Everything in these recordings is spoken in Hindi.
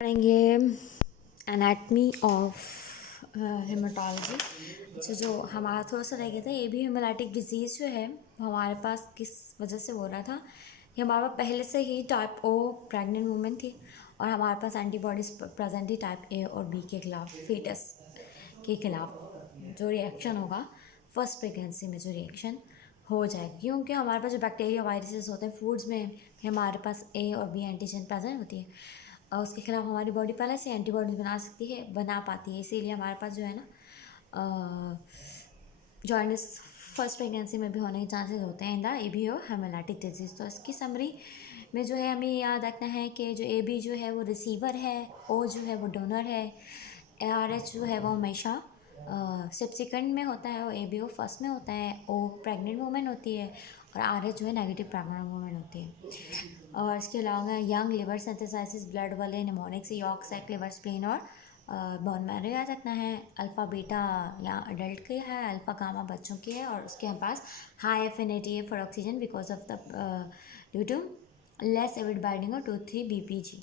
पढ़ेंगे एनाटमी ऑफ हेमाटोलॉजी। जो हमारा थोड़ा सा रह गया था, ये भी हेमोलाइटिक डिजीज़ जो है वो हमारे पास किस वजह से हो रहा था कि हमारे पास पहले से ही टाइप ओ प्रेग्नेंट वूमेन थी और हमारे पास एंटीबॉडीज़ प्रेजेंट थी टाइप ए और बी के खिलाफ, फीटस के खिलाफ जो रिएक्शन होगा फर्स्ट प्रेगनेंसी में, जो रिएक्शन हो जाएगी क्योंकि हमारे पास जो बैक्टीरिया वायरसेस होते हैं फूड्स में, हमारे पास ए और बी एंटीजन प्रेजेंट होती है और उसके खिलाफ हमारी बॉडी पहले से एंटीबॉडीज बना सकती है, बना पाती है। इसीलिए हमारे पास जो है ना जॉइंटिस फर्स्ट प्रेगनेंसी में भी होने के चांसेस होते हैं इन द एबी और हेमोलाइटिक डिजीज़। तो इसकी समरी में जो है हमें याद रखना है कि जो ए बी जो है वो रिसीवर है, ओ जो है वो डोनर है, आर एच जो है वो हमेशा सब्सिक्वेंट में होता है और ए बी ओ फर्स्ट में होता है, ओ प्रेग्नेंट वूमेन होती है और आर एच जो है नेगेटिव प्रेग्नेंट वूमेन होती है। और इसके अलावा यंग लिवर सिंथेसाइसिस ब्लड वाले mnemonics yolk sac liver spleen और बोन मैरो याद रखना है। अल्फ़ा बीटा या अडल्ट की है, अल्फ़ा गामा बच्चों की है और उसके पास हाई एफिनिटी है for oxygen because of the due to less avid binding और 2,3 BPG।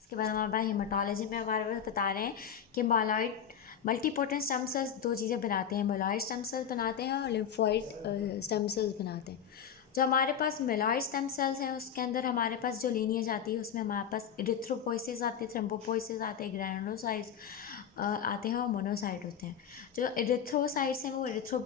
इसके बाद हमारे पास हेमाटोलॉजी में हमारे पास बता रहे हैं कि माइलॉइड मल्टीपोटेंट स्टेम सेल्स दो चीज़ें बनाते हैं, माइलॉइड स्टेम सेल्स बनाते हैं और लिम्फोइड स्टेम सेल्स बनाते हैं। जो हमारे पास माइलॉइड स्टेम सेल्स हैं उसके अंदर हमारे पास जो लीनिएज आती है उसमें हमारे पास इरिथ्रोपोइसिस आते हैं, थ्रोम्बोपोइसिस आते हैं, ग्रैनुलोसाइट्स आते हैं और मोनोसाइट होते हैं। जो इरिथ्रोसाइट्स हैं वो इरिथ्रो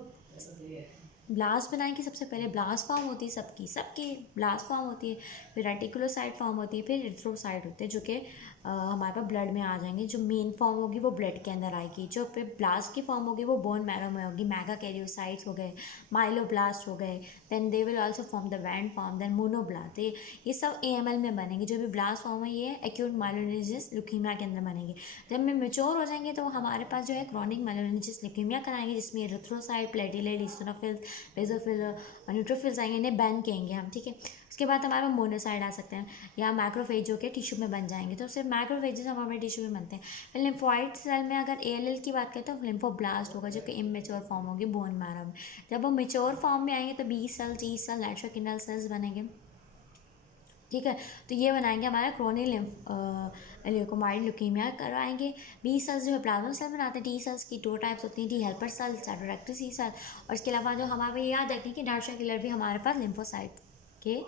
ब्लास्ट बनाएंगे, सबसे पहले ब्लास्ट फॉर्म होती है, सबकी ब्लास्ट फॉर्म होती है, फिर रेटिकुलोसाइट फॉर्म होती है, फिर इरिथ्रोसाइट होते हैं जो कि हमारे पास ब्लड में आ जाएंगे। जो मेन फॉर्म होगी वो ब्लड के अंदर आएगी, जो फिर ब्लास्ट की फॉर्म होगी वो बोन मैरो में होगी, मेगाकैरियोसाइट्स हो गए, माइलोब्लास्ट हो गए, then they will also form the band form, then monoblast. ये सब AML में बनेंगे। जो भी ब्लास्ट फॉर्म है ये एक्यूट माइलोनिजिस ल्यूकीमिया के अंदर बनेंगे। जब हम मेच्योर हो जाएंगे तो हमारे पास जो है क्रॉनिक माइलोनिजिस ल्यूकीमिया कराएंगे जिसमें erythrocyte, platelet, eosinophil, basophil, neutrophils आएंगे, इन्हें बैन कहेंगे हम, ठीक है। उसके बाद हमारे पास मोनोसाइट आ सकते हैं या मैक्रोफेज जो कि टिश्यू में बन जाएंगे। तो सिर्फ मैक्रोफेजेस हमारे टिश्यू में बनते हैं। फिर लिम्फोइड सेल में अगर ALL की बात करें तो लिम्फोब्लास्ट होगा जो कि इमेच्योर फॉर्म होगी बोन मैरो में। जब वो मेच्योर फॉर्म में आएंगे तो B सेल, T सेल, नाइट्रोकिनल सेल्स बनेंगे, ठीक है। तो ये बनाएंगे हमारा क्रोनिक ल्यूकोमाइड ल्यूकीमिया करवाएंगे। B सेल्स जो है प्लाज्मा सेल बनाते हैं। T सेल्स की दो टाइप्स होती हैं, T हेल्पर सेल, साइटोरेक्टिव C सेल। और इसके अलावा जो हमारे याद रखने की डार्शा किलर भी हमारे पास लिम्फोसाइट के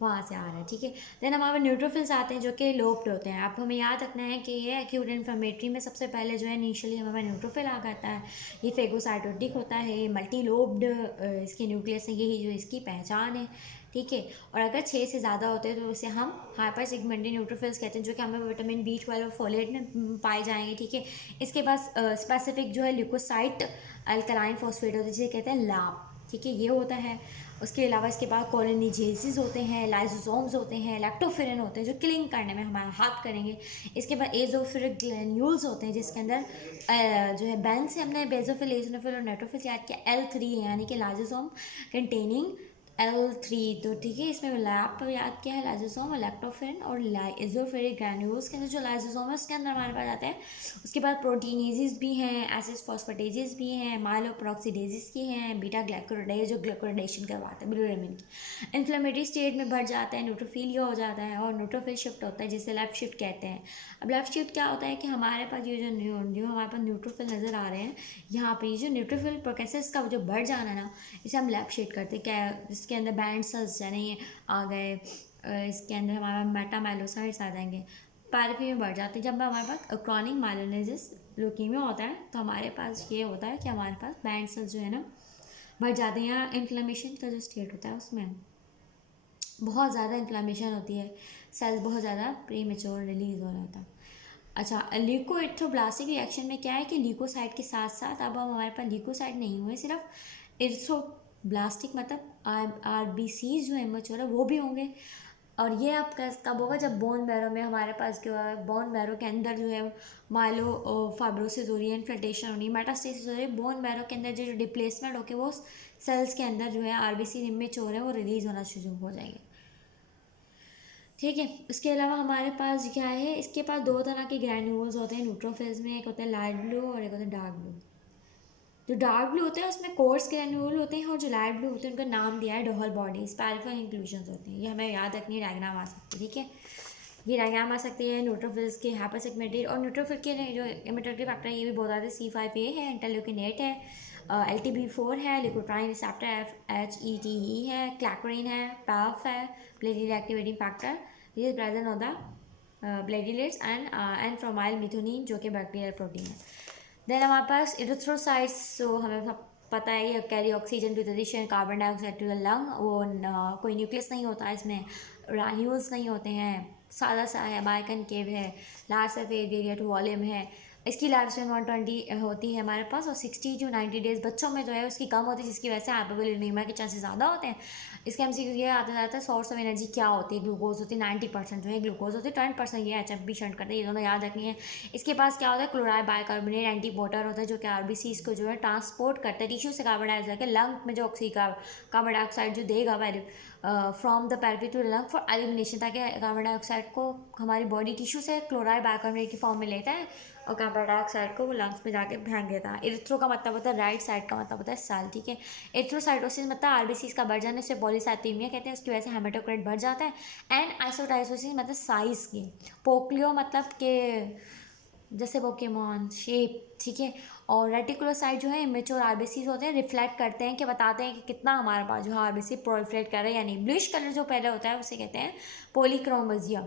वहाँ से आ रहा है, ठीक है। देन हमारे न्यूट्रोफिल्स आते हैं जो कि लोब्ड होते हैं। अब हमें याद रखना है कि ये एक्यूट इन्फ्लेमेटरी में सबसे पहले जो है इनिशियली हमारे न्यूट्रोफिल आ जाता है। ये फेगोसाइटोटिक होता है, ये मल्टी लोब्ड इसके न्यूक्लियस है, यही जो इसकी पहचान है, ठीक है। और अगर 6 से ज़्यादा होते हैं तो उसे हम हाइपर सेगमेंटेड न्यूट्रोफिल्स कहते हैं जो कि हमें विटामिन B12 और फोलेट में पाए जाएंगे, ठीक है। इसके पास स्पेसिफिक जो है ल्यूकोसाइट अल्कलाइन फॉस्फेट होते हैं जिसे कहते हैं लाभ, ठीक है, ये होता है। उसके अलावा इसके बाद कोलिनेजेसिस होते हैं, लाइसोसोम्स होते हैं, लैक्टोफेरिन होते हैं जो क्लिंग करने में हमारा हेल्प करेंगे। इसके बाद एजोफिलिक ग्लैन्यूल्स होते हैं जिसके अंदर जो है बैन से हमने बेजोफिल, एसिनोफिल और नाइट्रोफिल याद किया। L3 है यानी कि लाइसोसोम कंटेनिंग L3, तो ठीक है। इसमें लैब पर याद किया है लाइसोसोम, लैक्टोफेरिन और एजोफिलिक ग्रैन्यूल्स के अंदर जो लाइसोसोम है उसके अंदर हमारे पास आते हैं। उसके बाद प्रोटीनेजेस भी हैं, एसिड फॉस्फेटेजेस भी हैं, माइलोपेरोक्सीडेजेस की हैं, बीटा ग्लाइकोरोडेज जो ग्लाइकोरोडेशन करवाते हैं बिलिरुबिन की। इन्फ्लेमेटरी स्टेट में बढ़ जाता है, न्यूट्रोफिलिया हो जाता है और न्यूट्रोफिल शिफ्ट होता है जिसे लेफ्ट शिफ्ट कहते हैं। अब लेफ्ट शिफ्ट क्या होता है कि हमारे पास ये जो हमारे पास न्यूट्रोफिल नज़र आ रहे हैं यहाँ पे, ये जो न्यूट्रोफिल प्रोसेस का जो बढ़ जाना है ना इसे हम लेफ्ट शिफ्ट करते हैं। क्या इसके अंदर बैंड सेल्स यानी आ गए, इसके अंदर हमारा मेटामाइलोसाइट्स आ जाएंगे, पैराफी में बढ़ जाते हैं। जब हमारे पास क्रॉनिक माइलोनिजिस ल्यूकीमिया होता है तो हमारे पास ये होता है कि हमारे पास बैंड सेल्स जो है ना बढ़ जाते हैं, या इन्फ्लेमेशन का जो स्टेट होता है उसमें बहुत ज़्यादा इन्फ्लेमेशन होती है, सेल्स बहुत ज़्यादा प्री मेच्योर रिलीज हो रहा होता है। अच्छा, ल्यूकोइथ्रोब्लास्टिक रिएक्शन में क्या है कि ल्यूकोसाइट के साथ साथ अब हमारे पास ल्यूकोसाइट नहीं हुए, सिर्फ इथ्रोब्लास्टिक मतलब RBC जो इमेच्योर है वो भी होंगे। और ये अब कब होगा जब बोन मैरो में हमारे पास क्या है, बोन मैरो के अंदर जो है माइलो फाइब्रोसिस हो रही है, इन्फ्लेटेशन हो रही है, मेटास्टेसिस हो रही है, बोन मैरो के अंदर जो डिप्लेसमेंट होकर वो सेल्स के अंदर जो है RBC इमेच्योर है वो रिलीज होना शुरू हो जाएंगे, ठीक है। उसके अलावा हमारे पास क्या है, इसके पास दो तरह के ग्रैन्यूल्स होते हैं न्यूट्रोफिल्स में, एक होता है लाइट ब्लू और एक होता है डार्क ब्लू। जो डार्क ब्लू होते हैं उसमें कोर्स ग्रैन्यूल होते हैं और जो लाइट ब्लू होते हैं उनका नाम दिया है डोहल बॉडीज, पैरिफेरल इंक्लूजन होते हैं। ये हमें याद रखनी है, डायग्राम आ सकती है, ठीक है। ये डायग्राम आ सकती है न्यूट्रोफिल्स के हाइपरसेगमेंटेड और न्यूट्रोफिल के जो इमिटेटिव फैक्टर है ये भी बहुत ज़्यादा C5a है, इंटरल्यूकिन 8 है, LTB4 है, लिकोट्राइन रिसेप्टर FHETE है, क्लैकोरिन है, पाफ है, platelet activating factor this is present on the platelets and formyl methionine जो कि बैक्टीरियल प्रोटीन है। देन हमारे पास इरिथ्रोसाइट्स, तो हमें पता है ये carry oxygen to the tissue, carbon dioxide to the lung. वो कोई न्यूक्लियस नहीं होता, इसमें ग्रैन्यूल्स नहीं होते हैं, सादा सा है, बायकनकेव है, large surface area to volume है। इसकी लाइफ स्पेन 120 होती है हमारे पास और 60 to 90 डेज बच्चों में जो है उसकी कम होती है, जिसकी वजह से हाइपोवोलेमिया के चांसेस ज़्यादा होते हैं। इसके MCQ ये आता जाता है सोर्स ऑफ एनर्जी क्या होती है, ग्लूकोज होती है 90% जो है ग्लूकोज होती है, 20% ये HMP शंट करते हैं, ये दोनों याद रखनी है। इसके पास क्या होता है, क्लोराइड बाइकार्बोनेट एंटीपोटर होता है जो कि RBCs को जो है ट्रांसपोर्ट करता है टिश्यू से कार्बन डाइऑक्साइड के लंग में, जो कार्बन डाइऑक्साइड जो देगा value from the periphery to lung for elimination, ताकि कार्बन डाइऑक्साइड को हमारी बॉडी टिश्यू से क्लोराइड बाइकार्बोनेट की फॉर्म में लेता है और कार्बन डाइऑक्साइड को वो लंग्स में जाके फेंक देता है। इरिथ्रो का मतलब होता है राइट साइड, का मतलब होता है सेल, ठीक है। इरिथ्रोसाइटोसिस मतलब RBCs का बढ़ जाना, इसे पॉलीसाइथेमिया कहते हैं, उसकी वजह से हेमाटोक्राइट बढ़ जाता है। एंड आइसोटाइसोसिस मतलब साइज की, पोक्लियो मतलब के जैसे पोकेमॉन शेप, ठीक है। और रेटिकुलोसाइट जो है इमेच्योर RBCs होते हैं, रिफ्लेक्ट करते हैं कि बताते हैं कि कितना हमारे पास जो है RBC प्रोलिफरेट कर रहा है या नहीं। ब्लूइश कलर जो पहले होता है उसे कहते हैं polychromasia,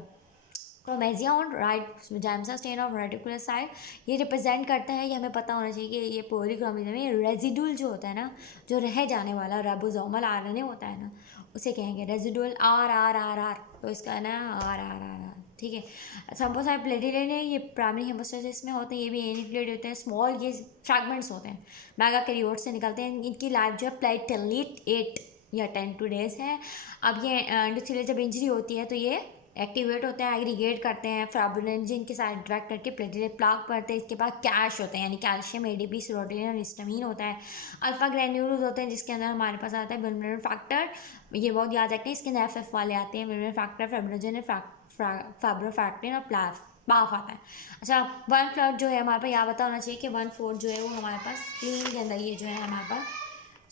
chromasia on Wright Giemsa stain of reticulocyte. ये रिप्रेजेंट करता है, ये हमें पता होना चाहिए कि ये पॉलीक्रोमेजिया में रेजिडुअल जो होता है ना, जो रह जाने वाला राइबोसोमल RNA होता है ना, उसे कहेंगे रेजिडुअल RRRR, तो इसका है ना RRRR, ठीक है। थ्रोम्बोसाइट प्लेटलेट है, ये प्राइमरी हेमोस्टेसिस में होते हैं, ये भी एन्यूक्लिएट होते हैं, स्मॉल ये फ्रैगमेंट्स होते हैं, मेगाकैरियोट्स से निकलते हैं। इनकी लाइफ जो है प्लेटलेट 8 या 10 to days है। अब ये एंडोथेलियल जब इंजरी होती है तो ये एक्टिवेट होते हैं, एग्रीगेट करते हैं, फाइब्रिनोजेन के साथ इंटरेक्ट करके प्लेटलेट प्लाक पड़ते हैं। इसके बाद कैश होते हैं, यानी कैल्शियम, ADP, सेरोटोनिन और हिस्टामिन होता है। अल्फा ग्रैन्यूल्स होते हैं जिसके अंदर हमारे पास आता है बिल्मिनल फैक्टर, ये बहुत याद रखते हैं, इसके अंदर FF वाले आते हैं, बिल्मिनल फैक्टर, फाइब्रिनोजेन, फाइब्रोफैक्टिन और पाफ आता है। अच्छा, 1/4 जो है हमारे पास यहाँ पता होना चाहिए कि 1/4 जो है वो हमारे पास स्प्लीन के अंदर ये जो है हमारे पास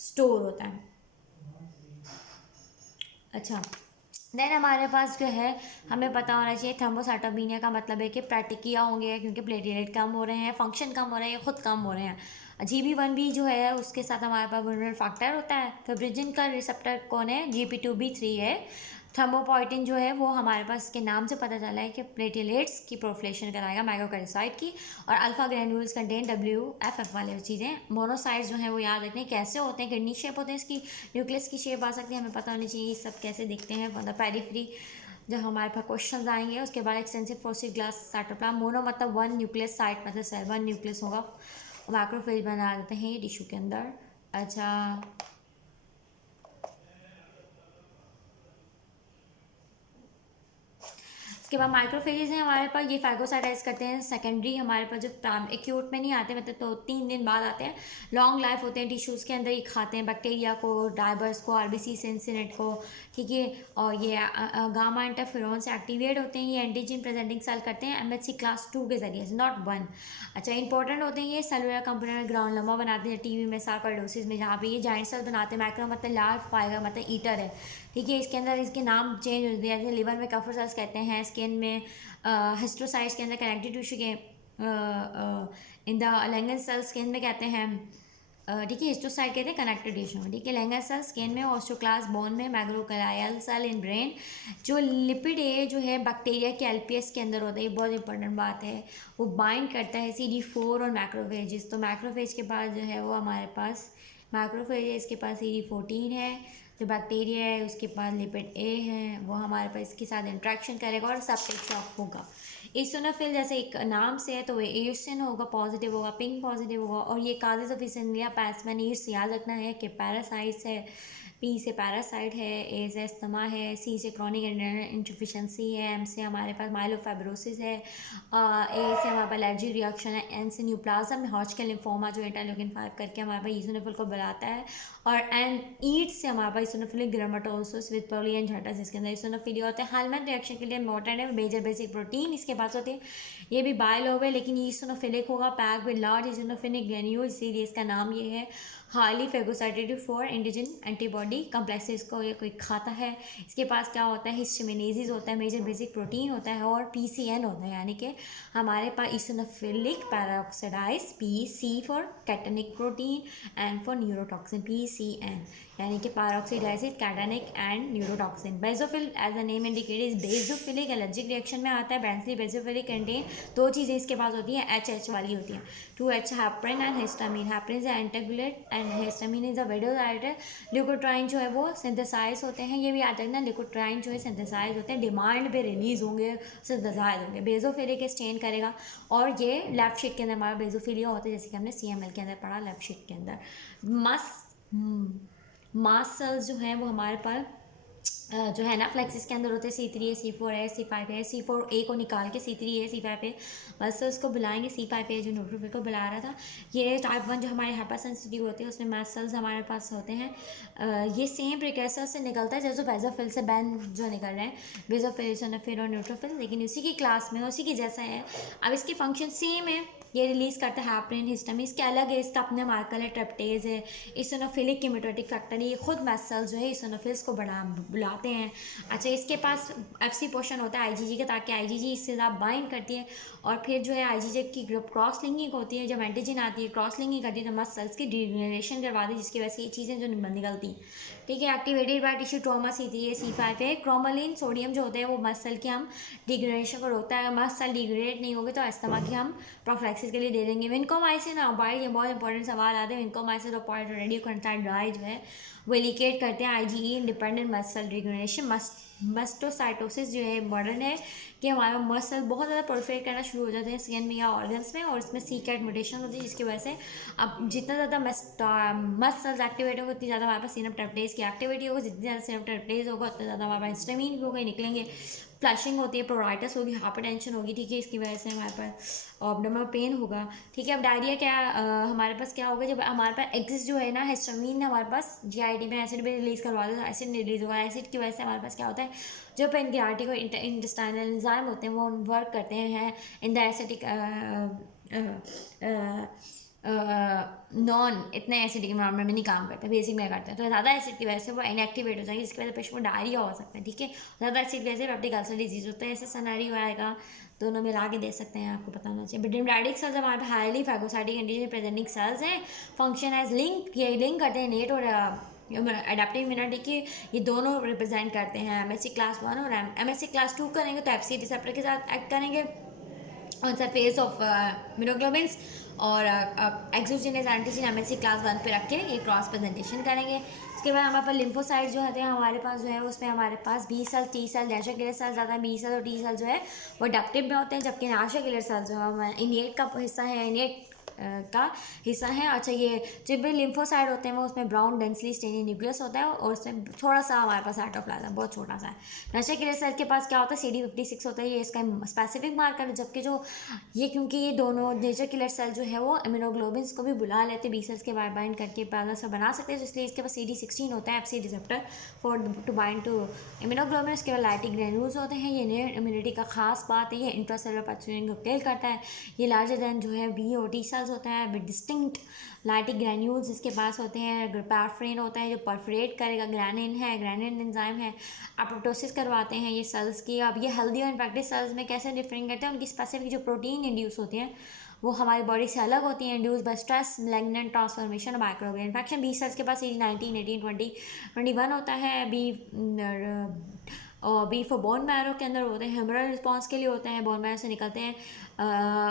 स्टोर होता है। अच्छा, देन हमारे पास जो है हमें पता होना चाहिए थ्रोम्बोसाइटोपेनिया का मतलब है कि प्रैक्टिकिया होंगे, क्योंकि प्लेटलेट कम हो रहे हैं, फंक्शन कम हो रहे हैं, ये खुद कम हो रहे हैं। GB1B जो है उसके साथ हमारे पास विनरल फैक्टर होता है। फिब्रिजिन का रिसेप्टर कौन है, GP2B3 है। थ्रोम्बोपोइटिन जो है वो हमारे पास के नाम से पता चला है कि प्लेटलेट्स की प्रोफ्लेशन कराएगा माइक्रोकैरियोसाइट की। और अल्फा ग्रैन्यूल्स कंटेन WFF वाले चीज़ें। मोनोसाइट्स जो हैं वो याद रखने कैसे होते हैं, किडनी शेप होते हैं, इसकी न्यूक्लियस की शेप आ सकती है, हमें पता होनी चाहिए ये सब कैसे दिखते हैं। मतलब पेरिफेरी जब हमारे पास क्वेश्चन आएंगे उसके बाद extensive fossil glass cytoplasm, mono मतलब 1 न्यूक्लियस साइट मतलब सेल 1 न्यूक्लियस होगा, मैक्रोफेज बना देते हैं ये टिश्यू के अंदर। अच्छा, उसके बाद माइक्रोफेजेस हैं हमारे पास, ये फैगोसाइटाइज करते हैं। सेकेंडरी हमारे पास जो एक्यूट में नहीं आते, मतलब तो 3 दिन बाद आते हैं, लॉन्ग लाइफ होते हैं टिश्यूज़ के अंदर, ये खाते हैं बैक्टीरिया को, डाइबर्स को, RBC सेंसिनेट को, ठीक है। और ये गामा इंटरफेरॉन से एक्टिवेट होते हैं, ये एंटीजन प्रेजेंटिंग सेल करते हैं MHC क्लास 2 के जरिए से, नॉट 1। अच्छा, इंपॉर्टेंट होते हैं ये सेलुलर कंपोनेंट ग्राउंड लम्बा बनाते हैं TB में, सार्कोइडोसिस में, जहाँ पे ये जॉइंट सेल बनाते हैं। माइक्रो मतलब लार्ज, फाइबर मतलब ईटर है, ठीक है। इसके अंदर इसके नाम चेंज हो जाते हैं, जैसे लिवर में कफर सेल्स कहते हैं, स्किन में हिस्टोसाइट्स के अंदर कनेक्टिव टिश्यू के इन द लैंगन सेल स्किन में कहते हैं, ठीक है। हिस्टोसाइट कहते हैं कनेक्टिव टिश्यू में, ठीक है। लैंगन सेल स्किन में, ऑस्टियोक्लास्ट बोन में, मैग्रोग्लियल सेल इन ब्रेन। जो लिपिड है जो है बैक्टीरिया के LPS के अंदर होता है, ये बहुत इंपॉर्टेंट बात है, वो बाइंड करता है CD4 और मैक्रोफेजेस। तो मैक्रोफेज के पास जो है वो हमारे पास मैक्रोफेज है, इसके पास CD14 है। जो बैक्टीरिया है उसके पास लिपिड A है, वो हमारे पास इसके साथ इंट्रैक्शन करेगा और सेप्टिक शॉक होगा। एसिनोफिल जैसे एक नाम से है तो वो एसिन होगा, पॉजिटिव होगा, पिंक पॉजिटिव होगा। और ये काजेस ऑफ एसिनिया पैस्मेनियर्स याद रखना है कि पैरासाइट्स है, P से पैरासाइट है, A से अस्थमा है, C से क्रॉनिक इनसफिशिएंसी है, M से हमारे पास माइलोफाइब्रोसिस है, A से हमारे पास एलर्जी रिएक्शन है, N से न्यूप्लाज्म हॉजकिन लिम्फोमा जो इंटरल्यूकिन 5 करके हमारे पास ईसोनोफिल को बुलाता है। और N ईट से हमारे पास ईसोनोफिलिक ग्रामेटोसिस विद पॉलीएंजाइटिस, जिसके अंदर ईसोनोफिलिया होता है। हालमैन रिएक्शन के लिए इम्पोर्टेंट है, मेजर बेसिक प्रोटीन इसके पास होते हैं, ये भी बायलोब है लेकिन ईसोनोफिलिक होगा, pack with large eosinophilic granule, इसीलिए इसका नाम ये है। हाईली फेगोसाइटेटिव फॉर इंडिजन एंटीबॉडी बॉडी कम्प्लेक्सेस को ये कोई खाता है। इसके पास क्या होता है, हिस्टामिनेजेस होता है, मेजर बेसिक प्रोटीन होता है, और PCN होता है, यानी कि हमारे पास eosinophilic peroxidase, PC for cationic protein and for neurotoxin, PCN, यानी कि peroxidase cationic and neurotoxin. Basophil as a name indicate is basophilic, allergic reaction में आता है। बेंसली बेसोफिलिक कंटेन दो चीज़ें इसके पास होती हैं, HH वाली होती हैं, 2H heparin and histamine. Heparin is anticoagulant and histamine is a vasodilator. Leukotriene जो है वो सिंथेसाइज होते हैं, ये भी आ जाएगा ना, ल्यूकोट्राइन जो है सिंथेसाइज होते हैं, डिमांड पे रिलीज होंगे, सिंथेसाइज होंगे। बेसोफिलिक स्टेन करेगा, और ये लेफ्ट शीट के अंदर हमारा बेसोफिलिया होता है, जैसे कि हमने CML के अंदर पढ़ा, लेफ्ट शीट के अंदर। मास सेल्स जो हैं वो हमारे पास जो है ना फ्लेक्सिस के अंदर होते हैं, C3 है, C4 है, C5 है। C4A को निकाल के C3 है, C5 है, मसल्स को बुलाएंगे। C5 है जो न्यूट्रोफिल को बुला रहा था। ये टाइप 1 जो हमारे हाइपर सेंसिटिव होते हैं उसमें मास सेल्स हमारे पास होते हैं। ये सेम प्रिकर्सर से निकलता है जैसे बेसोफिल से बैन जो निकल रहे हैं, बेसोफिल, इसिनोफिल और न्यूट्रोफिल, लेकिन उसी की क्लास में, उसी की जैसा है। अब इसके फंक्शन सेम है, ये रिलीज़ करता है हेपरिन, हिस्टामिन, इसके अलग है, इसका अपने मार्कर है, ट्रिप्टेज है, इसिनोफिलिक कीमोटोटिक फैक्टर है, ये खुद मस्ट सेल्स जो है इसिनोफिल्स को बुलाते हैं। अच्छा, इसके पास FC पोर्शन होता है IgG का, ताकि IgG इससे ज़्यादा बाइंड करती है, और फिर जो है IgG की क्रॉस लिंकिंग होती है, जब एंटीजन आती है क्रॉस लिंकिंग करती है तो मस्ट सेल्स की डिजेनरेशन करवाती है, जिसकी वजह से ये चीज़ें जो निकलती हैं। ठीक है, activated by tissue trauma C3 है, C5 है। क्रोमोलिन सोडियम जो होता है वो मस्ट सेल की हम डिग्रेडेशन को रोकता है। मस्ट सेल डिग्रेड नहीं होगी तो अस्थमा की हम प्रोफिलैक्सिस के लिए दे देंगे। विनकोमाइसिन और बाइड, ये बहुत इंपॉर्टेंट सवाल आते हैं। विनकोमाइसिन और पॉइंट रेडियो कंटाइड ड्राई जो है वो इलिकेट करते हैं IgE independent mast cell degradation. Mastocytosis जो है मॉडर्न है कि हमारा मस्ट सेल बहुत ज़्यादा प्रोलिफरेट करना शुरू हो जाते हैं स्किन में या ऑर्गन्स में, और इसमें C-कैट म्यूटेशन होती है, जिसकी वजह से अब जितना ज़्यादा मस्ट सेल्स एक्टिवेट होगा उतनी ज़्यादा हमारे पास सिनोप्टेप्टेज की एक्टिविटी होगी, जितनी ज़्यादा सिनोप्टेप्टेज होगा उतना ज़्यादा हमारे पास हिस्टामिन भी होगा, निकलेंगे। फ्लैशिंग होती है, प्रोराइटिस होगी, हाइपरटेंशन होगी, ठीक है, इसकी वजह से हमारे पास एब्डोमेनल पेन होगा। ठीक है, अब डायरिया क्या हमारे पास क्या होगा, जब हमारे पास एक्सिस जो है ना, हिस्टामिन हमारे पास GIT में एसिड भी रिलीज़ करवा दो, एसिड रिलीज़ होगा, एसिड की वजह से हमारे पास क्या होता है, जो पेनक्रियाटिक और इंटेस्टाइनल एंजाइम होते हैं वो वर्क करते हैं इन द एसिडिक नॉन इतने एसिडिक इन्वायरमेंट में नहीं काम करते, बेसिक में करते हैं, तो ज़्यादा एसिड की वजह से वो इनएक्टिवेट हो जाएगी, जिसकी वजह से पेशेंट को डायरिया हो सकता है। ठीक है, ज़्यादा एसिड की वजह से पेप्टिक अल्सर डिजीज होता है, ऐसे सिनेरियो आएगा, दोनों मिला के दे सकते हैं, आपको पता होना चाहिए। डेंड्राइटिक सेल्स हमारे पास highly phagocytic antigen presenting cells हैं, फंक्शन एज लिंक, ये लिंक करते हैं नेट और एडेप्टिव इम्यूनिटी की, ये दोनों रिप्रेजेंट करते हैं। MSc क्लास 1 और MSc क्लास 2 करेंगे तो FC रिसेप्टर के साथ एक्ट करेंगे ऑन सरफेस ऑफ इम्यूनोग्लोबिन्स, और एक्सोजेनस एंटीजन MSc क्लास 1 पे रख के ये क्रॉस प्रेजेंटेशन करेंगे। उसके बाद हमारे पास लिम्फोसाइट जो होते हैं हमारे पास जो है उसमें हमारे पास B cell, T cell, natural killer cell ज़्यादा है। B सेल और T सेल जो है वो डक्टिव में होते हैं, जबकि नैचुरल किलर सेल जो है इनेट का हिस्सा है, इनेट का हिस्सा है। अच्छा, ये जब भी लिम्फोसाइट होते हैं वो उसमें ब्राउन डेंसली स्टेनी न्यूक्लियस होता है, और उसमें थोड़ा सा हमारे पास साइटोप्लाज्म बहुत छोटा सा है। नेचुरल किलर सेल के पास क्या होता है, CD56 होता है, ये इसका स्पेसिफिक मार्कर है, जबकि जो ये क्योंकि ये दोनों नेचुरल किलर सेल जो है वो इम्यूनोग्लोबिन्स को भी बुला लेते हैं, B सेल्स के बाइंड करके पैदा से बना सकते हैं, इसलिए इसके पास CD16 होता है, FC receptor for to bind to immunoglobin. इसके बाद लाइटिक ग्रेन्यूल्स होते हैं, ये इम्यूनिटी का खास बात है, ये इंट्रासेलुलर पैथोजन को किल करता है। ये लार्जर देन जो है B और T सेल्स होता है विद डिस्टिंक्ट लाइटिक ग्रैन्यूल्स इसके पास होते हैं। पैरफ्रेन होता है जो परफोरेट करेगा, ग्रैनिन है, ग्रैनिन एंजाइम है, अपोप्टोसिस करवाते हैं ये सेल्स की। अब ये हेल्दी और इन्फेक्टेड सेल्स में कैसे डिफरेंट करते हैं, उनकी स्पेसिफिक जो प्रोटीन इंड्यूस होती हैं वो हमारी बॉडी से अलग होती हैं, induce by stress, malignant transformation और माइक्रोबियल इन्फेक्शन। B सेल्स के पास CD19, 18, 20, 21 होता है। बी फॉर बोन मैरो के अंदर होते हैं, हेमरल रिस्पॉन्स के लिए होते हैं, बोन मैरो से निकलते हैं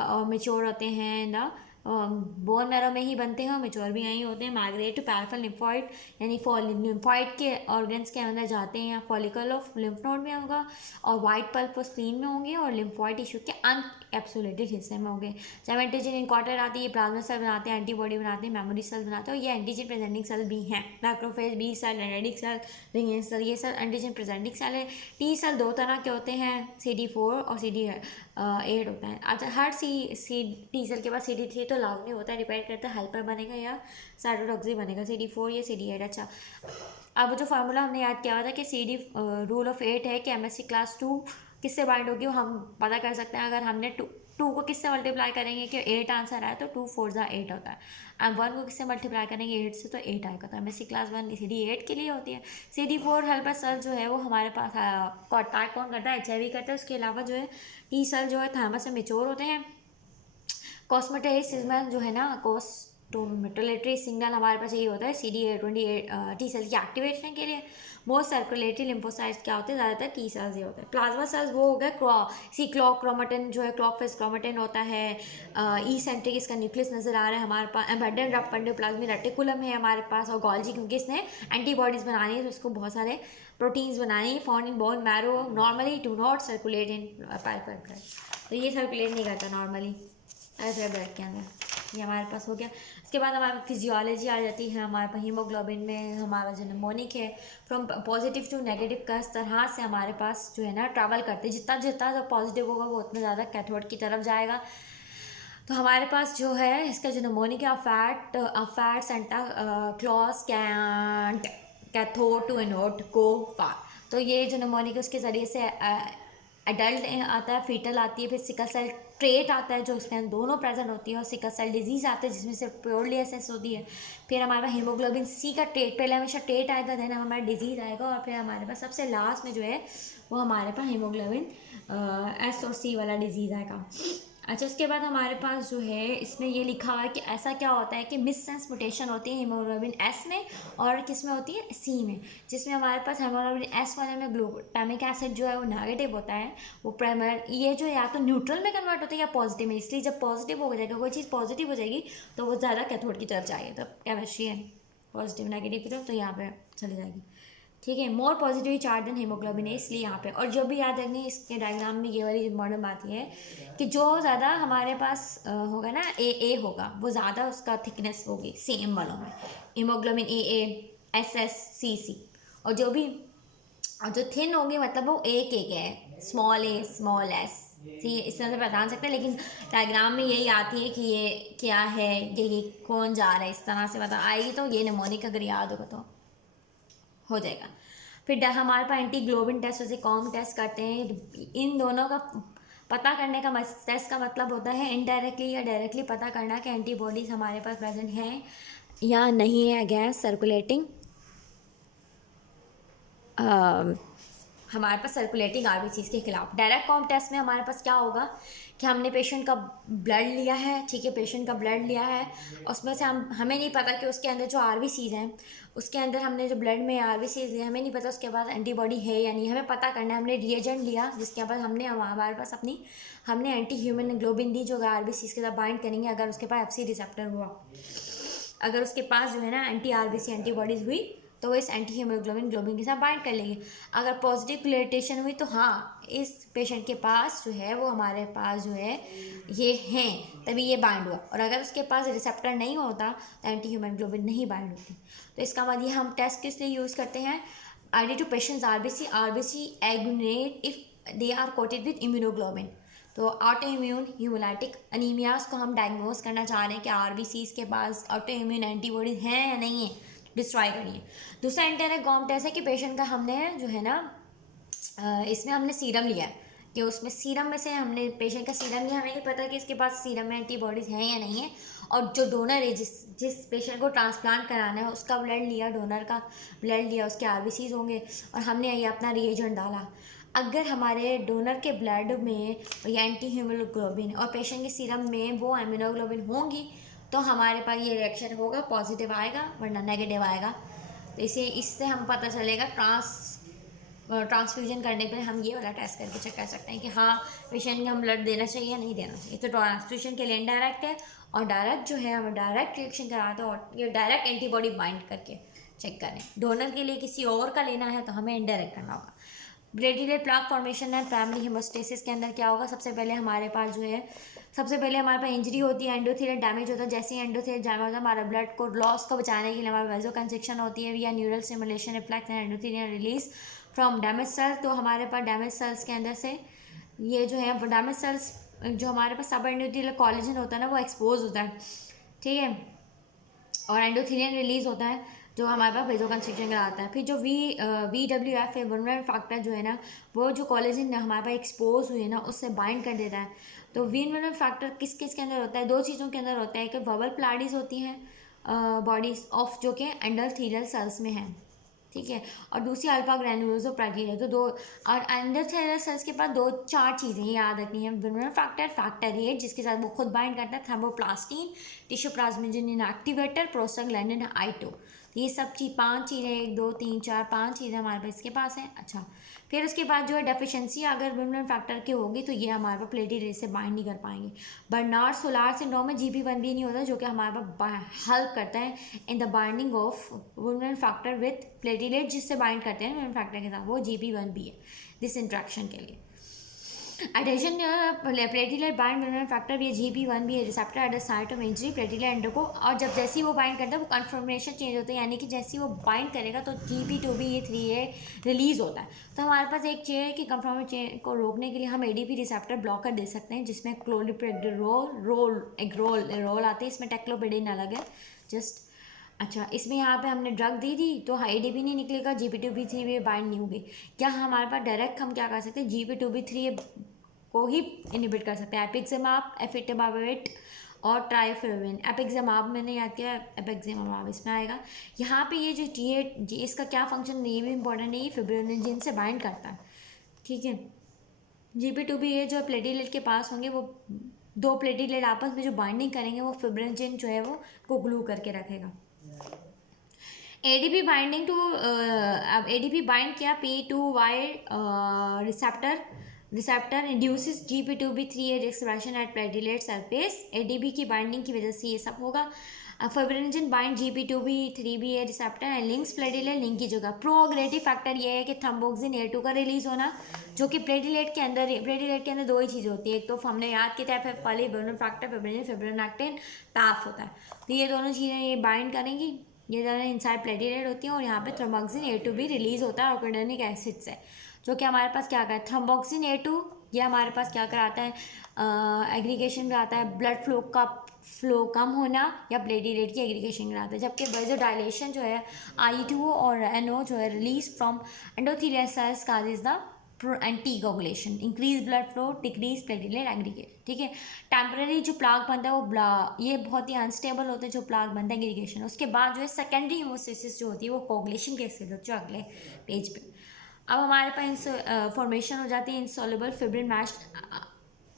और मेच्योर होते हैं ना, बोन मैरो में ही बनते हैं और मेच्योर भी यहीं होते हैं। माइग्रेट टू पैराफल लिम्फॉइड, यानी लिम्फॉइड के ऑर्गन्स के अंदर जाते हैं, फॉलिकल ऑफ लिम्फ नोड में होगा, और वाइट पल्प स्प्लीन में होंगे, और लिम्फॉइड टिश्यू के अनकैप्सुलेटेड हिस्से में होंगे। जब एंटीजन इनकॉर्टर आती है, प्लाज्मा सेल बनाते हैं, एंटीबॉडी बनाते हैं, मेमोरी सेल बनाते हैं, और ये एंटीजन प्रेजेंटिंग सेल भी हैं। Macrophage, B cell, dendritic cell, ring cell, ये सेल एंटीजन प्रेजेंटिंग सेल है। T सेल दो तरह के होते हैं, CD4 और CD8 होता है। अच्छा, हर T सेल के पास CD3 तो लाउड नहीं होता है, डिपेंड करता है हाइपर बनेगा या साइटोटॉक्सिक बनेगा, CD4 या CD8। अच्छा, अब जो फार्मूला हमने याद किया हुआ था कि रूल ऑफ 8 है कि MSc क्लास 2 किससे बाइंड होगी वो हम पता कर सकते हैं। अगर हमने टू को किससे मल्टीप्लाई करेंगे कि 8 आंसर आया तो 2 4 8 होता है। अब 1 को किससे मल्टीप्लाई करेंगे 8 से तो 8 आएगा। तो एमएससी क्लास 1 CD8 के लिए होती है। CD4 हेल्पर सेल जो है वो हमारे पास अटैक कौन करता है, HIV करता है। उसके अलावा जो है टी सेल जो है थैलेमस में मेच्योर होते हैं। कॉस्मेटरी सिग्नल जो है ना, कोस्टोमेटोलेटरी सिग्नल हमारे पास यही होता है CD28 टी सेल की एक्टिवेशन के लिए। मोस्ट सर्कुलेटरी लिम्फोसाइट्स क्या होते हैं, ज़्यादातर टी सेल्स ये होते हैं। प्लाज्मा सेल्स वो हो गया क्लॉक क्रोमेटिन जो है, क्लॉक फेस क्रोमेटिन होता है। ई सेंट्रिक इसका न्यूक्लियस नजर आ रहा है हमारे पास। एम्बेडेड रफ एंडोप्लाज्मिक रेटिकुलम है हमारे पास। और गोल्जी क्योंकि इसने एंटीबॉडीज बनानी है तो उसको बहुत सारे प्रोटीन्स बनानी है। Found in bone marrow, normally do not circulate in peripheral blood. तो ये सर्कुलेट नहीं करता नॉर्मली ऐसे ब्लड के अंदर। ये हमारे पास हो गया। उसके बाद हमारे फिजियोलॉजी आ जाती है। हमारे पास हीमोग्लोबिन में हमारा जो निमोनिक है फ्रॉम पॉजिटिव टू नेगेटिव का इस तरह से हमारे पास जो है ना ट्रैवल करते हैं। जितना जितना जो पॉजिटिव होगा वो उतना ज़्यादा कैथोड की तरफ जाएगा। तो हमारे पास जो है इसका जो निमोनिक है fat Santa Claus cathode to anode को फार। तो ये जो निमोनिक है उसके ज़रिए से एडल्ट आता है, फीटल आती है, फिर सिकल सेल ट्रेट आता है जो उसमें दोनों प्रेजेंट होती है, और सिकल सेल डिजीज़ आता है जिसमें से प्योरली एसेस होती है। फिर हमारे पास हीमोग्लोबिन सी का ट्रेट, पहले हमेशा ट्रेट आएगा देन हमारा डिजीज़ आएगा, और फिर हमारे पास सबसे लास्ट में जो है वो हमारे पास हीमोग्लोबिन S और C वाला डिजीज़ आएगा। अच्छा, उसके बाद हमारे पास जो है इसमें ये लिखा हुआ है कि ऐसा क्या होता है कि मिससेंस म्यूटेशन होती है हीमोग्लोबिन एस में, और किस में होती है सी में, जिसमें हमारे पास हीमोग्लोबिन एस वाले में ग्लूटामिक एसिड जो है वो नेगेटिव होता है। वो प्राइमर ये जो या तो न्यूट्रल में कन्वर्ट होता है या पॉजिटिव में। इसलिए जब पॉजिटिव हो जाएगा, कोई चीज़ पॉजिटिव हो जाएगी तो वो ज़्यादा कैथोड की तरफ जाएगी। तो केमिस्ट्री है पॉजिटिव नेगेटिव की तरफ, तो यहाँ पर चली जाएगी। ठीक है, मोर पॉजिटिवली चार्ज देन हीमोग्लोबिन है इसलिए यहाँ पे। और जो भी याद रखनी है इसके डायग्राम में ये वाली इंपॉर्टेंट बात ये है कि जो ज़्यादा हमारे पास होगा ना ए होगा वो ज़्यादा उसका थिकनेस होगी सेम वालों में, हीमोग्लोबिन ए SS CC। और जो थिन होंगे मतलब वो एक है, स्मॉल a स्मॉल s। ठीक है, इस तरह से पहचान सकते हैं। लेकिन डायग्राम में यही आती है कि ये क्या है, ये कौन जा रहा है, इस तरह से पता आएगी। तो ये निमोनिक अगर याद होगा तो हो जाएगा। फिर हमारे पास एंटीग्लोबिन टेस्ट जैसे कॉम टेस्ट करते हैं। इन दोनों का पता करने का टेस्ट का मतलब होता है इनडायरेक्टली या डायरेक्टली पता करना कि एंटीबॉडीज़ हमारे पास प्रेजेंट हैं या नहीं है अगेंस्ट सर्कुलेटिंग हमारे पास सर्कुलेटिंग आरबीसीज के खिलाफ। डायरेक्ट कॉम टेस्ट में हमारे पास क्या होगा कि हमने पेशेंट का ब्लड लिया है, ठीक है, पेशेंट का ब्लड लिया है, उसमें से हमें नहीं पता कि उसके अंदर जो आरबीसीज हैं, उसके अंदर हमने जो ब्लड में आरबीसीज लिया, हमें नहीं पता उसके बाद एंटीबॉडी है या नहीं, हमें पता करना है। हमने रिएजेंट लिया जिसके बाद हमारे पास हमने एंटी ह्यूमन ग्लोबिन दी जो आरबीसीज के साथ बाइंड करेंगे अगर उसके पास FC रिसेप्टर हुआ। अगर उसके पास जो है ना एंटी आरबीसी एंटीबॉडीज़ हुई तो वो इस एंटी हीमोग्लोबिन के साथ बाइंड कर लेंगे। अगर पॉजिटिव क्लेटेशन हुई तो हाँ, इस पेशेंट के पास जो है वो हमारे पास जो है ये हैं, तभी ये बाइंड हुआ। और अगर उसके पास रिसेप्टर नहीं होता तो एंटी हीमोग्लोबिन नहीं बाइंड होती। तो इसका मतलब ये हम टेस्ट किस लिए यूज़ करते हैं, ID to patients RBC aggregate if they are coated with immunoglobulin. तो ऑटो इम्यून ह्यूमोलाइटिक अनीमियाज को हम डायग्नोज करना चाह रहे हैं कि आरबीसीज के पास ऑटो इम्यून एंटीबॉडीज हैं या नहीं है, डिस्ट्रॉय करिए। दूसरा इंटरनेट गॉम टेस्ट है कि पेशेंट का हमने जो है ना इसमें हमने सीरम लिया है कि उसमें सीरम में से हमने पेशेंट का सीरम लिया, हमें नहीं पता कि इसके पास सीरम में एंटीबॉडीज़ हैं या नहीं है। और जो डोनर है जिस पेशेंट को ट्रांसप्लांट कराना है उसका ब्लड लिया, डोनर का ब्लड लिया, उसके आरबीसीज होंगे और हमने ये अपना रिएजेंट डाला। अगर हमारे डोनर के ब्लड में या एंटी हीमोग्लोबिन और पेशेंट के सीरम में वो इम्यूनोग्लोबिन होंगी तो हमारे पास ये रिएक्शन होगा, पॉजिटिव आएगा वरना नेगेटिव आएगा। तो इससे हम पता चलेगा ट्रांसफ्यूजन करने पे हम ये वाला टेस्ट करके चेक कर सकते हैं कि हाँ पेशेंट को हम ब्लड देना चाहिए या नहीं देना चाहिए। तो ट्रांसफ्यूजन के लिए इनडायरेक्ट है, और डायरेक्ट जो है हम डायरेक्ट रिएक्शन कराते हैं और ये डायरेक्ट एंटीबॉडी बाइंड करके चेक करें। डोनर के लिए किसी और का लेना है तो हमें इनडायरेक्ट करना होगा। ब्रेडिलेट प्लाक फॉर्मेशन है प्राइमरी हेमोस्टेसिस के अंदर क्या होगा, सबसे पहले हमारे पास इंजरी होती है, एंडोथेलियल डैमेज होता है। जैसे ही एंडोथेलियल डैमेज होता है हमारा ब्लड को लॉस को बचाने के लिए हमारा वेजो कंस्ट्रिक्शन होती है या neural stimulation reflex and endothelial release from damage cell. तो हमारे पास डैमेज सेल्स के अंदर से ये जो है डैमेज सेल्स जो हमारे पास सब एंडोथेलियल कॉलेजन होता है ना वो एक्सपोज होता है, ठीक है, और एंडोथेलियन रिलीज होता है। जो हमारे पास वेजोकंस्ट्रिक्शन कराता है। फिर जो VWF है, वुलनरेबल फैक्टर जो है ना, वो जो कोलेजन हमारे पास एक्सपोज हुई है ना, उससे बाइंड कर देता है। तो वुलनरेबल फैक्टर किस किस के अंदर होता है? दो चीज़ों के अंदर होता है कि बबल प्लाडीज होती हैं बॉडीज ऑफ, जो कि एंडोथेलियल सेल्स में है, ठीक है, और दूसरी अल्फा ग्रैन्यूलोज और प्रोटीन है। तो दो, और एंडोथेलियल सेल्स के पास दो चार चीज़ें याद रखनी है। वुलनरेबल फैक्टर, फैक्टर 8 जिसके साथ वो खुद बाइंड करता है, thromboplastin, tissue plasmin inactivator, prostaglandin I2। तो ये सब चीज़ 5 चीज़ें, 1 2 3 4 5 चीज़ें हमारे पास इसके पास है। अच्छा, फिर उसके बाद जो है डेफिशिएंसी अगर वुलनरेबल फैक्टर की होगी तो ये हमारे पास प्लेटिलेट से बाइंड नहीं कर पाएंगे। बर्नार्ड सोलार सिंड्रोम में GP1B नहीं होता, जो कि हमारे पास हेल्प करता है in the binding of vulnerable factor with platelet, जिससे बाइंड करते हैं वुलनरेबल फैक्टर के साथ, वो GP1B है दिस इंट्रैक्शन के लिए। Adhesion platelet bind vulnerable factor, ये GP1B receptor at the site of injury platelet endo को, और जब जैसे ही वो बाइंड करता है वो कन्फर्मेशन चेंज होता है, यानी कि जैसे ही वो बाइंड करेगा तो GP2B ये 3A रिलीज होता है। तो हमारे पास एक चीज़ है कि कन्फर्मेशन चेंज को रोकने के लिए हम ADP रिसेप्टर ब्लॉकर दे सकते हैं, जिसमें रोल आते हैं, इसमें टेक्लोपेडिन अलग है जस्ट। अच्छा, इसमें यहाँ पे हमने ड्रग दी थी तो ADP नहीं निकलेगा, GP2B3 भी बाइंड नहीं होगी। क्या हमारे पास डायरेक्ट हम क्या कर सकते हैं, GP2B3 को ही इनिबिट कर सकते हैं, एपिक्सेमाब, एफिटेमावेट और ट्राइफ्लोविन। एपिक्सेमाब मैंने याद किया, एपिक्सेमाब इसमें आएगा। यहाँ पे ये जो T8 इसका क्या फंक्शन, ये भी इंपॉर्टेंट है, ये फिब्रिनोजन से बाइंड करता है, ठीक है। GP2B ये जो प्लेटिलेट के पास होंगे, वो दो प्लेटिलेट आपस में जो बाइंडिंग करेंगे, वो फिब्रिनोजन जो है वो को ग्लू करके रखेगा। ADP बाइंडिंग टू, अब ADP बाइंड किया P2Y receptor induces GP2B3A expression at platelet surface. ADP की बाइंडिंग की वजह से ये सब होगा। Fibrinogen bind GP2B3A receptor and links platelet link की जगह। प्रोग्रेटिव फैक्टर ये है कि थ्रोम्बोक्सिन A2 का रिलीज होना, जो कि प्लेटिलेट के अंदर दो ही चीज़ें होती है, एक तो हमने याद किया था पहले वुलनरेबल फैक्टर, फिब्रिनोजेक्टिन, पैफ होता है। तो ये दोनों चीज़ें ये बाइंड करेंगी, ये दोनों इनसाइड प्लेटिलेट होती हैं, और यहाँ पे थ्रोम्बोक्सिन A2 भी रिलीज होता है ऑर्गेनिक एसिड से, जो कि हमारे पास क्या है, थ्रोम्बोक्सिन A2 ये हमारे पास क्या कराता है, एग्रीगेशन कराता है, ब्लड फ्लो कम होना, या प्लेटिलेट की एग्रीगेशन कराता है। जबकि वेजोडाइलेशन जो है I2O और NO जो है release from endothelial cells causes the anti coagulation, increase blood flow, decrease platelet aggregate, ठीक है। टेम्पररी जो प्लाग बनता है वो ये बहुत ही अनस्टेबल होता है जो प्लाग बनता है एग्रीगेशन। उसके बाद जो है सेकेंडरी हेमोस्टेसिस जो होती है वो कोगुलेशन के स्टेज होती है, जो अगले पेज पे। अब हमारे पास फॉर्मेशन हो जाती है इंसॉल्युबल फिब्रिन मैश,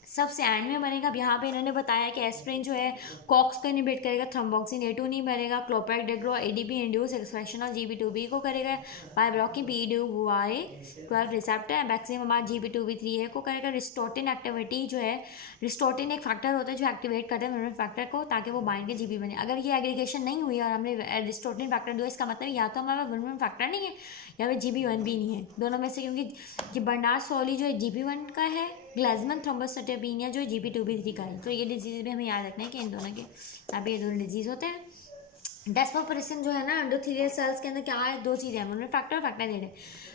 सबसे एंड में बनेगा। अब यहाँ पे इन्होंने बताया कि एस्प्रिन जो है कॉक्स को इनिबिट करेगा, थ्रोम्बोक्सिन A2 नहीं बनेगा, क्लोपेक डेग्रो ADP induce expression of GP2B को करेगा by blocking P2Y12 receptor, maximum GP2B3A को करेगा। रिस्टोटिन एक्टिविटी जो है, रिस्टोटिन एक फैक्टर होता है जो एक्टिवेट करता है वुलनरेबल फैक्टर को, ताकि वो बाइंड के GP बने। अगर ये एग्रीगेशन नहीं हुई और हमने रिस्टोटिन फैक्टर दिया, इसका मतलब या तो हमारा वुलनरेबल फैक्टर नहीं है या फिर GP1B नहीं है, दोनों में से, क्योंकि ये बर्नार्ड सोली जो है GP1 का है, ग्लासमैन थ्रोम्बोसिटोपेनिया जो GP2B3 का है। तो ये डिजीज़ भी हमें याद रखना है कि इन दोनों के यहाँ पे ये दोनों डिजीज़ होते हैं। डेस्मोप्रेसिन जो है ना एंडोथेलियल सेल्स के अंदर क्या है, दो चीज़ें हैं, वुलनरेबल फैक्टर और फैक्टर 8 है,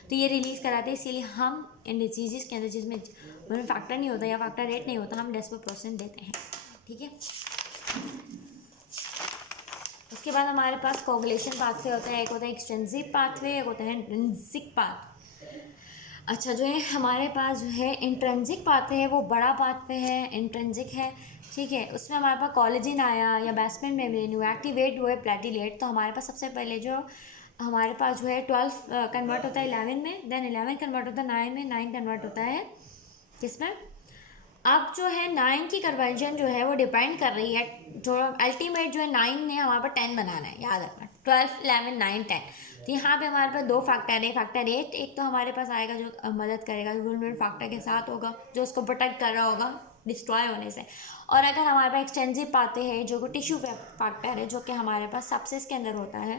तो ये रिलीज कराते हैं। इसीलिए हम इन डिजीज़ के अंदर जिसमें वुलनरेबल फैक्टर नहीं होता या फैक्टर 8 नहीं होता, हम डेस्मोप्रेसिन देते हैं, ठीक है। उसके बाद हमारे पास कोगुलेशन पाथवे होता है, एक होता है एक्सटेंसिव पाथवे, एक होता है इंट्रिंसिक पाथ। अच्छा, जो है हमारे पास जो है इंट्रिंसिक पाथवे है वो बड़ा पाथवे है, इंट्रिंसिक है, ठीक है। उसमें हमारे पास कोलेजन आया या बेसमेंट मेम्ब्रेन हुआ, एक्टिवेट हुए प्लेटिलेट, तो हमारे पास सबसे पहले जो हमारे पास जो है 12 कन्वर्ट होता है 11 में, देन 11 कन्वर्ट होता है 9 में, 9 कन्वर्ट होता है किसमें। अब जो है 9 की कन्वर्जन जो है वो डिपेंड कर रही है, जो अल्टीमेट जो है 9 ने हमारे पास 10 बनाना है, याद रखना 12 11 9 10। तो यहाँ पे हमारे पास दो फैक्टर है, फैक्टर 8 एक तो हमारे पास आएगा जो मदद करेगा, वुलनरेबल फैक्टर के साथ होगा, जो उसको प्रोटेक्ट कर रहा होगा डिस्ट्रॉय होने से। और अगर हमारे पास एक्सटेंसिव पाते हैं जो कि टिश्यू फैक्टर है, जो कि हमारे पास सबसेस के अंदर होता है,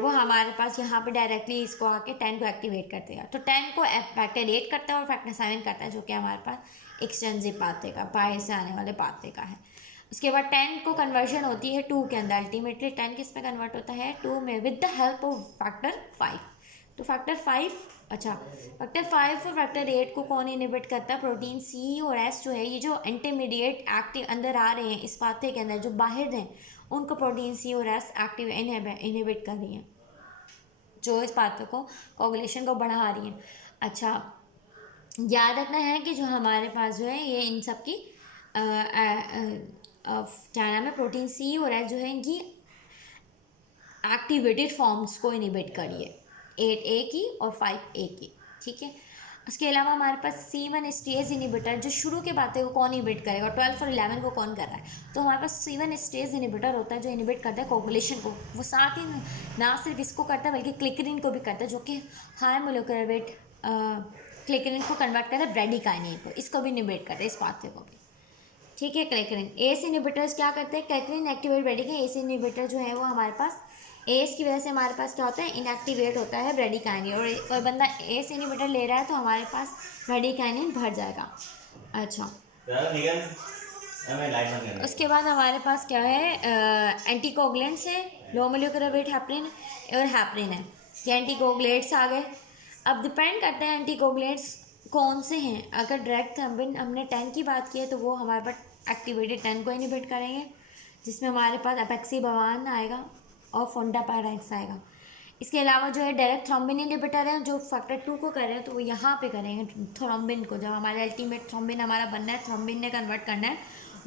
वो हमारे पास यहाँ पे डायरेक्टली इसको आके 10 को एक्टिवेट कर देगा। तो 10 को फैक्टर 8 करता है और फैक्टर 7 करता है, जो कि हमारे पास एक्सटेंसिव पाते का, बाहर से आने वाले पाते का है। उसके बाद 10 को कन्वर्जन होती है 2 के अंदर, अल्टीमेटली 10 किस में कन्वर्ट होता है 2 में, with the help of factor 5। तो फैक्टर 5, अच्छा फैक्टर 5 और फैक्टर 8 को कौन इनिबिट करता है, प्रोटीन C और S जो है, ये जो इंटरमीडिएट एक्टिव अंदर आ रहे हैं इस पाथे के अंदर, जो बाहर हैं उनको प्रोटीन C और S एक्टिव इनहिबिट कर रही हैं। जो इस पाथवे को कोगुलेशन को बढ़ा रही हैं। अच्छा, याद रखना है कि जो हमारे पास जो है ये इन सब की क्या नाम है, प्रोटीन सी और एच जो है इनकी एक्टिवेटेड फॉर्म्स को इनिबिट करिए, 8A की और 5A की, ठीक है। उसके अलावा हमारे पास C1 स्टेज इनिबिटर, जो शुरू के बातें को कौन इनिबिट करेगा, 12 और 11 को कौन कर रहा है, तो हमारे पास C1 स्टेज इनिबिटर होता है जो इनिबिट करता है कोगुलेशन को। वो साथ ही ना सिर्फ इसको करता है बल्कि क्लिकरिन को भी करता है, जो कि हाई मोलिकुलर वेट क्लिकरिन को कन्वर्ट करता है ब्रेडिकाइनेन को, इसको भी इनिबिट करता है, इस पाथवे को भी, ठीक है। क्लेकरिन एस इनिबिटर्स क्या करते हैं, क्लेकरिन एक्टिवेट ब्रेडिकाइन, एस इनिबिटर जो है वो हमारे पास एस की वजह से हमारे पास क्या होता है, इनएक्टिवेट होता है ब्रेडिकाइनिन, और कोई बंदा एस इनिबिटर ले रहा है तो हमारे पास ब्रेडिकाइनिन भर जाएगा। अच्छा, उसके बाद हमारे पास क्या है, एंटीकोगुलेंट्स है, लो मोलिकुलर वेट हेपरिन और हेपरिन है, ये एंटीकोगुलेंट्स आ गए। अब डिपेंड करते हैं एंटीकोगुलेंट्स कौन से हैं। अगर डायरेक्ट थ्रोम्बिन हमने 10 की बात की है तो वो हमारे पास एक्टिवेटेड 10 को इनिबिट करेंगे, जिसमें हमारे पास अपेक्सिबवान आएगा और फोंडापाराक्स आएगा। इसके अलावा जो है डायरेक्ट थ्रोम्बिन इनिबिटर है, जो फैक्टर 2 को कर रहे हैं तो वो यहाँ पे करेंगे थ्रोम्बिन को। जब हमारे अल्टीमेट थ्रोम्बिन हमारा बनना है, थ्रोम्बिन ने कन्वर्ट करना है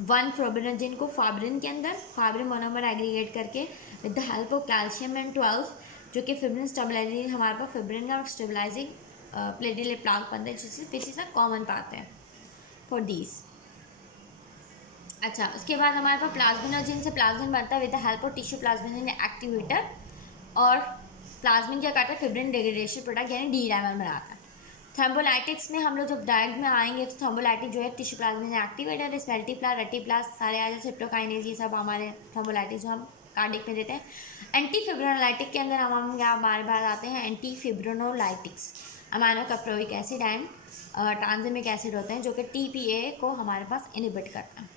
1 फिब्रिनोजेन को फाइब्रिन के अंदर, फाइब्रिन मोनोमर एग्रीगेट करके with the help of calcium and 12, जो कि फिब्रिन स्टेबलाइजिंग, हमारे पास फिब्रिन का स्टेबलाइजिंग प्लेटलेट प्लाक बनता है, जिससे which is a common path है फॉर दीज। अच्छा, उसके बाद हमारे पास प्लाज्मिनोजेन से प्लाज्मिन बनता है with the help of tissue plasmin activator, और प्लाज्मिन क्या करता है, फिब्रिन डिग्रेडेशन प्रोडक्ट यानी डीडाइमर बनाता है। थ्रोम्बोलाइटिक्स में हम लोग जब डायरेक्ट में आएंगे तो थ्रोम्बोलाइटिक जो है टिश्यू प्लाज्मिन एक्टिवेटर, स्पेल्टिप्लास, रेटिप्लास सारे आ जाए, सेप्टोकाइनेज, ये सब हमारे थ्रोम्बोलाइटिक जो हम कार्डिक में देते हैं। एंटी फिब्रोनोलाइटिक के अंदर हम क्या बार बार आते हैं, anti fibrinolytics amino caproic acid and tranexamic acid होते हैं, जो कि TPA को हमारे पास इनिबिट करता है।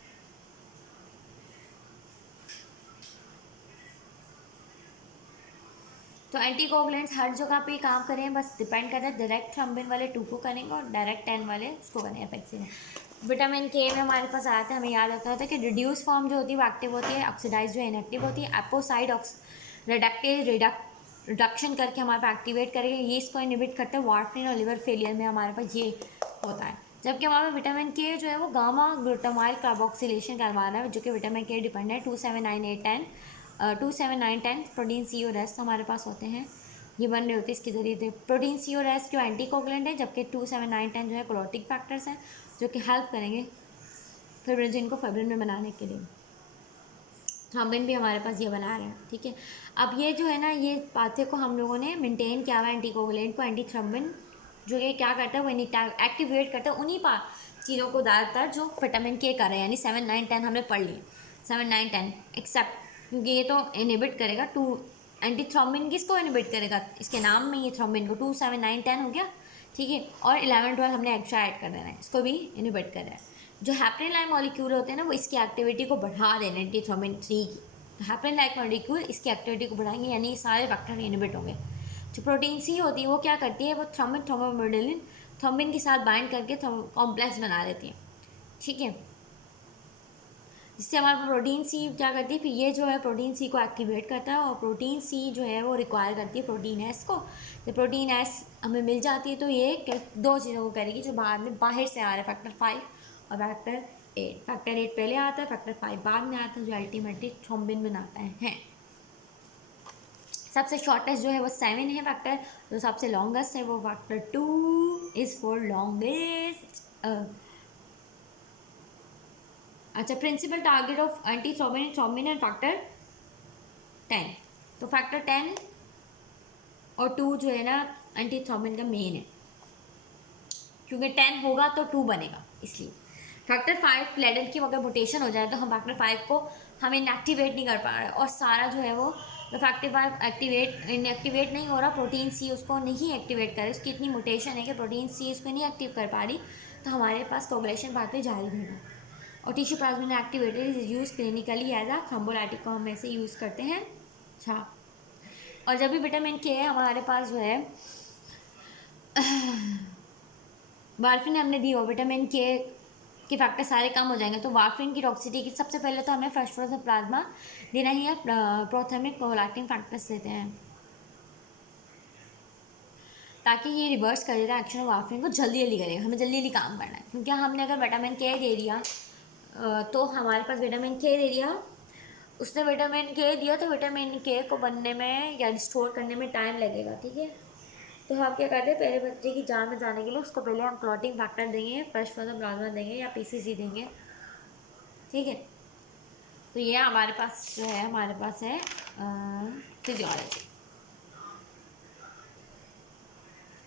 तो एंटीकोगुलेंट्स हर जगह पे काम करें, बस डिपेंड कर रहा है डायरेक्ट थ्रोम्बिन वाले 2 को करेंगे और डायरेक्ट 10 वाले इसको करेंगे एपेक्सिन। विटामिन के में हमारे पास आया था, हमें याद होता था कि रिड्यूस फॉर्म जो होती है वो एक्टिव होती है, ऑक्सीडाइज जो इनएक्टिव होती है। एपोसाइड रिडक्शन करके हमारे पास एक्टिवेट करेगा, ये इसको इनिबिट करते हैं वार्फरिन और लिवर फेलियर में हमारे पास ये होता है। जबकि हमारे पास विटामिन के जो है वो गामा ग्लूटामाइल कार्बोक्सिलेशन करवा रहा है, जो कि विटामिन के डिपेंड है। 2, 7, 9, 8, 10 2, 7, 9, 10 प्रोटीन सी और एस हमारे पास होते हैं, ये बन रहे होते हैं इसके जरिए। प्रोटीन सी और एस जो एंटीकोगुलेंट है, जबकि 2, 7, 9, 10 जो है क्लोटिक फैक्टर्स हैं, जो कि हेल्प करेंगे फिब्रिनोजेन को फाइब्रिन में बनाने के लिए। थ्रोम्बिन भी हमारे पास ये बना रहे हैं, ठीक है। अब ये जो है ना, ये पाथवे को हम लोगों ने मेंटेन किया हुआ है, एंटीकोगुलेंट को, एंटी थ्रोम्बिन जो ये क्या करता है वो एक्टिवेट करता है उन्हीं चीज़ों को ज़्यादातर जो विटामिन के कर रहे हैं, यानी 7, 9, 10 हमने पढ़ लिए, 7, 9, 10 एक्सेप्ट, क्योंकि ये तो इनिबिट करेगा 2 एंटी थ्रोम्बिन, किसको इनिबिट करेगा, इसके नाम में ये थ्रोम्बिन को 2, 7, 9, 10 हो गया, ठीक है। और 11, 12 हमने एक्स्ट्रा ऐड कर देना है, इसको भी इनिबिट कर रहा है। जो हैपरिन लाइक मॉलिक्यूल होते हैं ना, वो इसकी एक्टिविटी को बढ़ा देना, एंटी थ्रोम्बिन 3 की, तो हैपरिन लाइक मॉलिक्यूल इसकी एक्टिविटी को बढ़ाएंगे, यानी ये सारे फैक्टर इनिबिट होंगे। जो प्रोटीन सी होती है वो क्या करती है, वो थ्रोम्बिन थ्रोम्बोमेडिलिन थ्रोम्बिन के साथ बाइंड करके कॉम्प्लेक्स बना देती है, ठीक है। जिससे हमारा प्रोटीन सी क्या करती है, फिर ये जो है प्रोटीन सी को एक्टिवेट करता है, और प्रोटीन सी जो है वो रिक्वायर करती है प्रोटीन एस को। तो प्रोटीन एस हमें मिल जाती है तो ये 2 चीज़ों को करेगी, जो बाद में बाहर से आ रहा है, फैक्टर 5 और फैक्टर 8। फैक्टर 8 पहले आता है, फैक्टर 5 बाद में आता है, जो अल्टीमेटली थ्रोम्बिन बनाता है। सबसे शॉर्टेस्ट जो है वो 7 है फैक्टर, जो सबसे लॉन्गेस्ट है वो फैक्टर 2 इज़ फॉर लॉन्गेस्ट। अच्छा, principal target of anti thrombin and factor 10, तो फैक्टर 10 और 2 जो है ना एंटी थ्रोम्बिन का मेन है, क्योंकि 10 होगा तो 2 बनेगा, इसलिए। फैक्टर 5 प्लेडल की अगर म्यूटेशन हो जाए तो हम फैक्टर 5 को हम इनएक्टिवेट नहीं कर पा रहे, और सारा जो है वो तो फैक्टर 5 इनएक्टिवेट नहीं हो रहा, प्रोटीन सी उसको नहीं एक्टिवेट कर रही, उसकी इतनी म्यूटेशन है कि प्रोटीन सी उसको नहीं एक्टिव कर पा रही, तो हमारे पास कोगुलेशन पाथवे जारी रहेगा। और tissue plasmin activator is use clinically as a thrombolytic को हम ऐसे यूज़ करते हैं। अच्छा, और जब भी विटामिन के हमारे पास जो है वार्फिन हमने दी हो, विटामिन के फैक्टर सारे कम हो जाएंगे, तो वार्फिन की टॉक्सिटी की सबसे पहले तो हमें फॉस्फोरस प्लाज्मा देना ही है, प्रोथर्मिक प्रोलैक्टिन फैक्टर्स देते हैं। ताकि ये रिवर्स कर देता है एक्शन ऑफ वार्फरिन को, जल्दी जल्दी करेगा, हमें जल्दी जल्दी काम करना है। क्योंकि हमने अगर विटामिन के दे दिया तो हमारे पास विटामिन के दे दिया, उसने विटामिन के दिया तो विटामिन के को बनने में या स्टोर करने में टाइम लगेगा, ठीक है। तो हम क्या करते हैं, पहले बच्चे की जान में जाने के लिए उसको पहले हम क्लॉटिंग फैक्टर देंगे, फ्रेश फ्रोजन प्लाज्मा देंगे या पीसीसी देंगे, ठीक है। तो ये हमारे पास जो है, हमारे पास है फिजियोलॉजी।